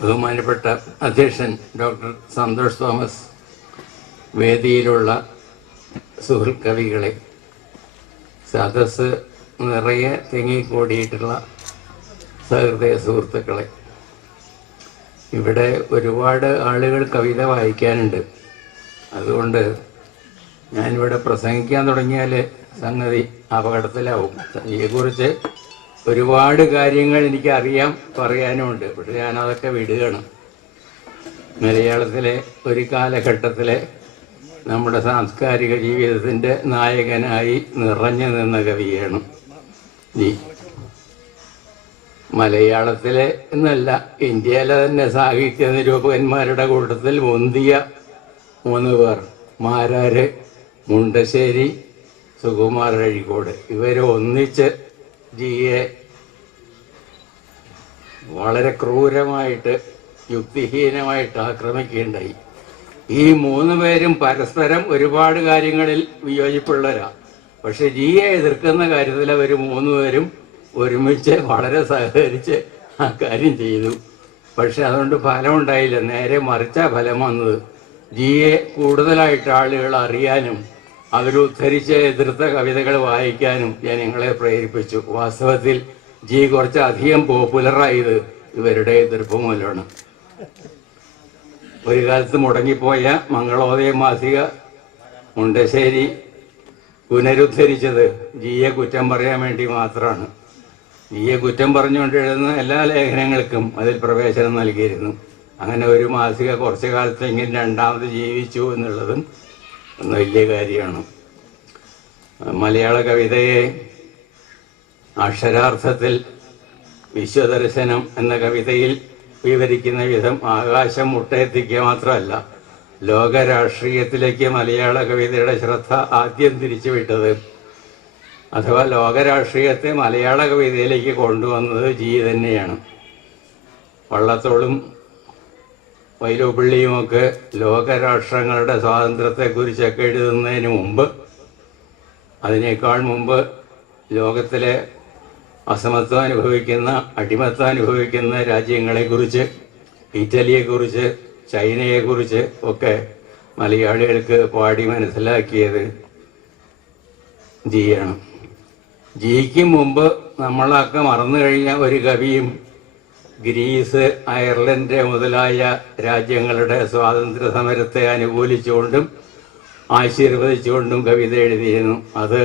ബഹുമാനപ്പെട്ട അധ്യക്ഷൻ doctor Santhosh Thomas, വേദിയിലുള്ള സുഹൃത്ത് കവികളെ, സദസ്സ് നിറയെ തിങ്ങിക്കൂടിയിട്ടുള്ള സഹൃദയ സുഹൃത്തുക്കളെ, ഇവിടെ ഒരുപാട് ആളുകൾ കവിത വായിക്കാനുണ്ട്. അതുകൊണ്ട് ഞാനിവിടെ പ്രസംഗിക്കാൻ തുടങ്ങിയാൽ സംഗതി അപകടത്തിലാവും. ഇതിനെക്കുറിച്ച് ഒരുപാട് കാര്യങ്ങൾ എനിക്കറിയാം, പറയാനുമുണ്ട്. പക്ഷെ ഞാനതൊക്കെ വിടുകയാണ്. മലയാളത്തിലെ ഒരു കാലഘട്ടത്തിലെ നമ്മുടെ സാംസ്കാരിക ജീവിതത്തിൻ്റെ നായകനായി നിറഞ്ഞു നിന്ന കവിയാണ് ജി. മലയാളത്തിലെ എന്നല്ല, ഇന്ത്യയിലെ തന്നെ സാഹിത്യ നിരൂപകന്മാരുടെ കൂട്ടത്തിൽ മുന്തിയ 3 പേർ, മാരാര്, മുണ്ടശ്ശേരി, സുകുമാർ അഴീക്കോട്, ഇവർ ഒന്നിച്ച് ജിയെ വളരെ ക്രൂരമായിട്ട് യുക്തിഹീനമായിട്ട് ആക്രമിക്കുകയുണ്ടായി. ഈ 3 പേരും പരസ്പരം ഒരുപാട് കാര്യങ്ങളിൽ വിയോജിപ്പുള്ളവരാണ്. പക്ഷെ ജിയെ എതിർക്കുന്ന കാര്യത്തിൽ അവർ 3 പേരും ഒരുമിച്ച് വളരെ സഹകരിച്ച് ആ കാര്യം ചെയ്തു. പക്ഷെ അതുകൊണ്ട് ഫലമുണ്ടായില്ല. നേരെ മറിച്ച ഫലം വന്നത്. ജിയെ കൂടുതലായിട്ട് ആളുകൾ അറിയാനും അവരുദ്ധരിച്ച് എതിർത്ത കവിതകൾ വായിക്കാനും ജനങ്ങളെ പ്രേരിപ്പിച്ചു. വാസ്തവത്തിൽ ജി കുറച്ചധികം പോപ്പുലറായത് ഇവരുടെ എതിർപ്പ് മൂലമാണ്. ഒരു കാലത്ത് മുടങ്ങിപ്പോയ മംഗളോദയ മാസിക മുണ്ടശ്ശേരി പുനരുദ്ധരിച്ചത് ജിയെ കുറ്റം പറയാൻ വേണ്ടി മാത്രമാണ്. ജിയെ കുറ്റം പറഞ്ഞുകൊണ്ട് എഴുതുന്ന എല്ലാ ലേഖനങ്ങൾക്കും അതിൽ പ്രവേശനം നൽകിയിരുന്നു. അങ്ങനെ ഒരു മാസിക കുറച്ചു കാലത്തെങ്കിലും രണ്ടാമത് ജീവിച്ചു എന്നുള്ളതും വലിയ കാര്യമാണ്. മലയാള കവിതയെ അക്ഷരാർത്ഥത്തിൽ വിശ്വദർശനം എന്ന കവിതയിൽ വിവരിക്കുന്ന വിധം ആകാശം മുട്ടയെത്തിക്കുക മാത്രമല്ല, ലോക രാഷ്ട്രീയത്തിലേക്ക് മലയാള കവിതയുടെ ശ്രദ്ധ ആദ്യം തിരിച്ചുവിട്ടത്, അഥവാ ലോക രാഷ്ട്രീയത്തെ മലയാള കവിതയിലേക്ക് കൊണ്ടുവന്നത് ജി തന്നെയാണ്. വള്ളത്തോളും വൈലോപ്പിള്ളിയുമൊക്കെ ലോകരാഷ്ട്രങ്ങളുടെ സ്വാതന്ത്ര്യത്തെക്കുറിച്ചൊക്കെ എഴുതുന്നതിന് മുമ്പ്, അതിനേക്കാൾ മുമ്പ് ലോകത്തിലെ അസമത്വം അനുഭവിക്കുന്ന, അടിമത്തം അനുഭവിക്കുന്ന രാജ്യങ്ങളെക്കുറിച്ച്, ഇറ്റലിയെക്കുറിച്ച്, ചൈനയെക്കുറിച്ച് ഒക്കെ മലയാളികൾക്ക് പാടി മനസ്സിലാക്കിയത് ജിയാണ്. ജിക്ക് മുമ്പ് നമ്മളൊക്കെ മറന്നു കഴിഞ്ഞ ഒരു കവിയും ഗ്രീസ്, അയർലൻഡ് മുതലായ രാജ്യങ്ങളുടെ സ്വാതന്ത്ര്യ സമരത്തെ അനുകൂലിച്ചുകൊണ്ടും ആശീർവദിച്ചുകൊണ്ടും കവിത എഴുതിയിരുന്നു. അത്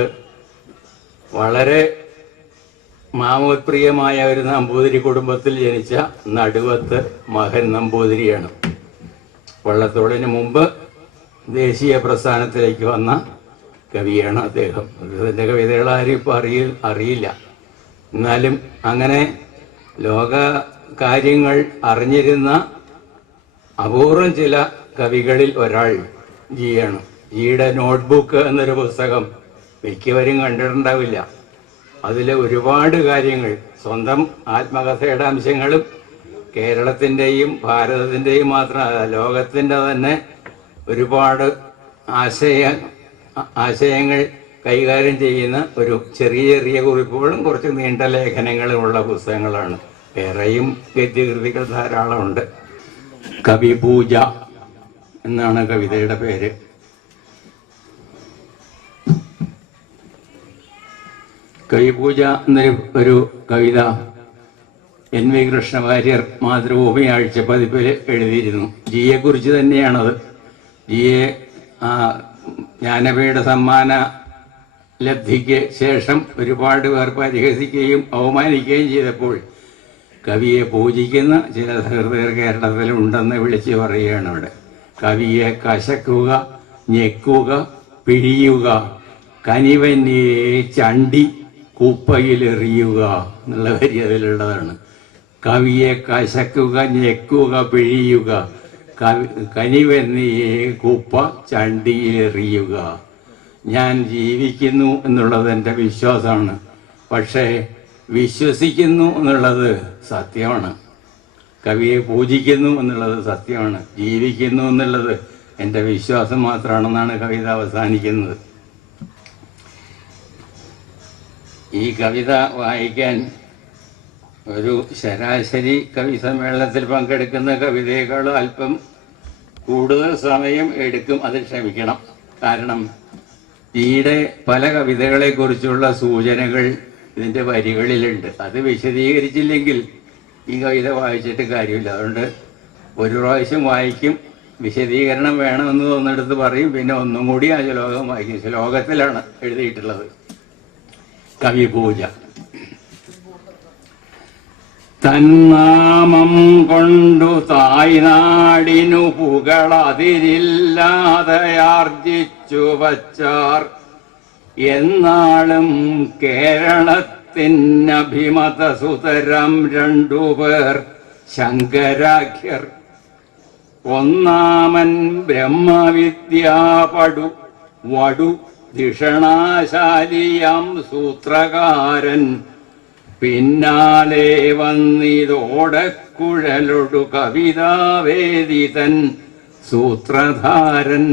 വളരെ മാമോത്പ്രിയമായ ഒരു നമ്പൂതിരി കുടുംബത്തിൽ ജനിച്ച നടുവത്ത് മകൻ നമ്പൂതിരിയാണ്. വള്ളത്തോളിന് മുമ്പ് ദേശീയ പ്രസ്ഥാനത്തിലേക്ക് വന്ന കവിയാണ് അദ്ദേഹം. അദ്ദേഹത്തിൻ്റെ കവിതകൾ ആരും ഇപ്പോൾ അറിയില്ല. എന്നാലും അങ്ങനെ ലോക കാര്യങ്ങൾ അറിഞ്ഞിരുന്ന അപൂർവം ചില കവികളിൽ ഒരാൾ ജിയാണ്. ജിയുടെ നോട്ട്ബുക്ക് എന്നൊരു പുസ്തകം മിക്കവരും കണ്ടിട്ടുണ്ടാവില്ല. അതിൽ ഒരുപാട് കാര്യങ്ങൾ, സ്വന്തം ആത്മകഥയുടെ അംശങ്ങളും കേരളത്തിൻ്റെയും ഭാരതത്തിൻ്റെയും മാത്രമല്ല, ലോകത്തിൻ്റെ തന്നെ ഒരുപാട് ആശയങ്ങൾ കൈകാര്യം ചെയ്യുന്ന ഒരു ചെറിയ ചെറിയ കുറിപ്പുകളും കുറച്ച് നീണ്ട ലേഖനങ്ങളുമുള്ള പുസ്തകങ്ങളാണ്. വേറെയും ഗദ്യകൃതികൾ ധാരാളമുണ്ട്. കവിപൂജ എന്നാണ് കവിതയുടെ പേര്. കവിപൂജ എന്നൊരു കവിത NV കൃഷ്ണവാര്യർ മാതൃഭൂമി ആഴ്ചപ്പതിപ്പിൽ എഴുതിയിരുന്നു. ജിയെക്കുറിച്ച് തന്നെയാണത്. ജിയെ ജ്ഞാനപീഠ സമ്മാന ലബ്ധിക്ക് ശേഷം ഒരുപാട് പേർ പരിഹസിക്കുകയും അവമാനിക്കുകയും ചെയ്തപ്പോൾ കവിയെ പൂജിക്കുന്ന ചില സഹൃദയർ കേരളത്തിലുണ്ടെന്ന് വിളിച്ച് പറയുകയാണ് അവിടെ. കവിയെ കശക്കുക, ഞെക്കുക, പിഴിയുക, കനിവന്യെ ചണ്ടി കുപ്പയിലെറിയുക എന്നുള്ള വരി അതിലുള്ളതാണ്. കവിയെ കശക്കുക, ഞെക്കുക, പിഴിയുക, കനിവെന്നിയെ കുപ്പ ചണ്ടിയിലെറിയുക. ഞാൻ ജീവിക്കുന്നു എന്നുള്ളത് എൻ്റെ വിശ്വാസമാണ്. പക്ഷേ വിശ്വസിക്കുന്നു എന്നുള്ളത് സത്യമാണ്. കവിയെ പൂജിക്കുന്നു എന്നുള്ളത് സത്യമാണ്. ജീവിക്കുന്നു എന്നുള്ളത് എൻ്റെ വിശ്വാസം മാത്രമാണെന്നാണ് കവിത അവസാനിക്കുന്നത്. ഈ കവിത വായിക്കാൻ ഒരു ശരാശരി കവി സമ്മേളനത്തിൽ പങ്കെടുക്കുന്ന കവിതയേക്കാളും അല്പം കൂടുതൽ സമയം എടുക്കും. അത് ക്ഷമിക്കണം. കാരണം ഈയിടെ പല കവിതകളെക്കുറിച്ചുള്ള സൂചനകൾ ഇതിൻ്റെ വരികളിലുണ്ട്. അത് വിശദീകരിച്ചില്ലെങ്കിൽ ഈ കവിത വായിച്ചിട്ട് കാര്യമില്ല. അതുകൊണ്ട് ഒരു പ്രാവശ്യം വായിക്കും, വിശദീകരണം വേണമെന്ന് തോന്നിടത്ത് പറയും, പിന്നെ ഒന്നും കൂടി ആ ശ്ലോകം വായിക്കും. ശ്ലോകത്തിലാണ് എഴുതിയിട്ടുള്ളത്. കവിപൂജ. തന്നാമം കൊണ്ടു തായ്നാടിനു പുകളതിരില്ലാതെയാർജിച്ചു വച്ചാർ എന്നാളും കേരളത്തിനഭിമത സുതരം രണ്ടുപേർ ശങ്കരാഖ്യർ. ഒന്നാമൻ ബ്രഹ്മവിദ്യാപടു വടു ധിഷണാശാലിയാം സൂത്രകാരൻ. പിന്നാലെ വന്നിതോടക്കുഴലൊടു കവിതാവേദിതൻ സൂത്രധാരൻ.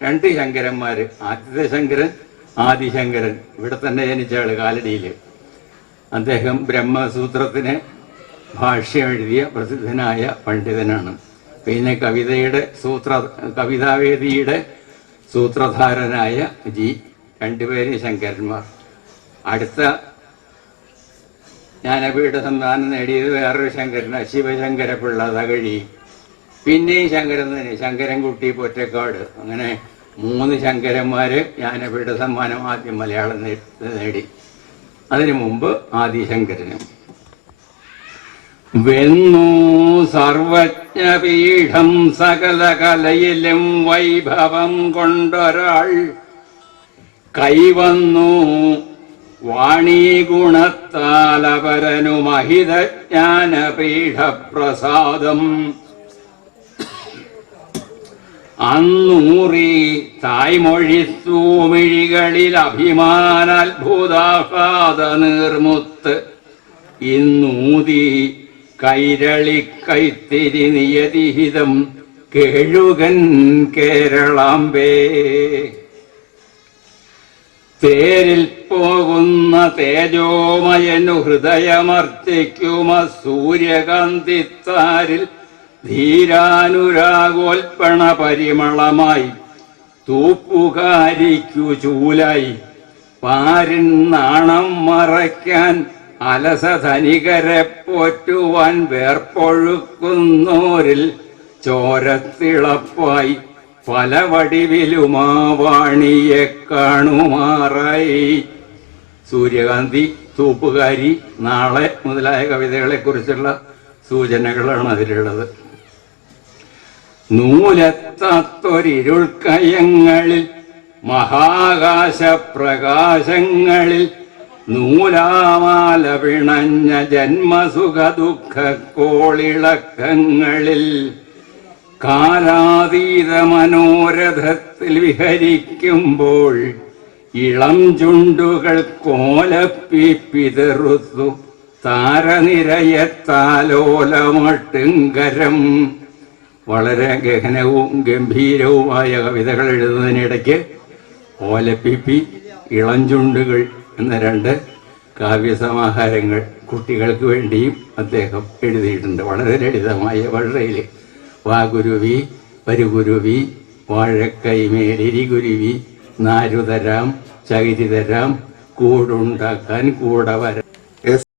രണ്ട് ശങ്കരന്മാര്. ആദ്യത്തെ ശങ്കരൻ ആദിശങ്കരൻ, ഇവിടെ തന്നെ ജനിച്ച ആള്, കാലടിയിൽ. അദ്ദേഹം ബ്രഹ്മസൂത്രത്തിന് ഭാഷ്യം എഴുതിയ പ്രസിദ്ധനായ പണ്ഡിതനാണ്. പിന്നെ കവിതാവേദിയുടെ സൂത്രധാരനായ ജി. രണ്ടുപേര് ശങ്കരന്മാർ. അടുത്ത ജ്ഞാനപീഠ സമ്മാനം നേടിയത് വേറൊരു ശങ്കരനാണ്, ശിവശങ്കരപിള്ള തകഴി. പിന്നെയും ശങ്കരൻ തന്നെ, ശങ്കരൻകുട്ടി പൊറ്റക്കാട്. അങ്ങനെ 3 ശങ്കരന്മാര് ജ്ഞാനപീഠ സമ്മാനം ആദ്യം മലയാളം നേടി. അതിനു മുമ്പ് ആദിശങ്കരനും. വെന്നു സർവജ്ഞപീഠം സകല കലയിലും വൈഭവം കൊണ്ടൊരാൾ കൈവന്നു വാണീ ഗുണത്താലപരനു മഹിതജ്ഞാനപീഠപ്രസാദം. അന്നൂറി തായ്മൊഴിത്തൂമിഴികളിൽ അഭിമാനാത്ഭുതാഹ്ലാദ നീർമുത്ത് ഇന്നൂതി കൈരളിക്കൈത്തിരി നിയതിഹിതം കേഴുകൻ കേരളാംബേ. തേരിൽ പോകുന്ന തേജോമയനു ഹൃദയമർത്തിക്കുമ സൂര്യകാന്തിത്താരിൽ ധീരാനുരാഗോൽപ്പണ പരിമളമായി തൂപ്പുകാരിക്കു ചൂലായി പാരിൻ നാണം മറയ്ക്കാൻ അലസധനികരെ പോറ്റുവാൻ വേർപ്പൊഴുക്കുന്നോരിൽ ചോരത്തിളപ്പായി പല വടിവിലുമാവാണിയെ കാണുമാറായി. സൂര്യകാന്തി, തൂപ്പുകാരി, നാളെ മുതലായ കവിതകളെക്കുറിച്ചുള്ള സൂചനകളാണ് അതിലുള്ളത്. നൂലെത്താത്തൊരിരുൾക്കയങ്ങളിൽ മഹാകാശപ്രകാശങ്ങളിൽ നൂലാമാല പിണഞ്ഞ ജന്മസുഖ ദുഃഖ കോളിളക്കങ്ങളിൽ കാലാതീത മനോരഥത്തിൽ വിഹരിക്കുമ്പോൾ ഇളം ചുണ്ടുകൾ കോലപ്പിപ്പിതെറുത്തു താരനിരയത്താലോലമട്ടുങ്കരം. വളരെ ഗഹനവും ഗംഭീരവുമായ കവിതകൾ എഴുതുന്നതിനിടയ്ക്ക് ഓലപ്പിപ്പി, ഇളംചുണ്ടുകൾ എന്ന 2 കാവ്യസമാഹാരങ്ങൾ കുട്ടികൾക്ക് വേണ്ടിയും അദ്ദേഹം എഴുതിയിട്ടുണ്ട്. വളരെ ലളിതമായ ഭാഷയിൽ. വാഗുരുവി, വരുകുരുവി, വാഴക്കൈമേലിരികുരുവി, നാരുതരാം, ചകിരിതരാം, കൂടുണ്ടാക്കാൻ കൂടവര.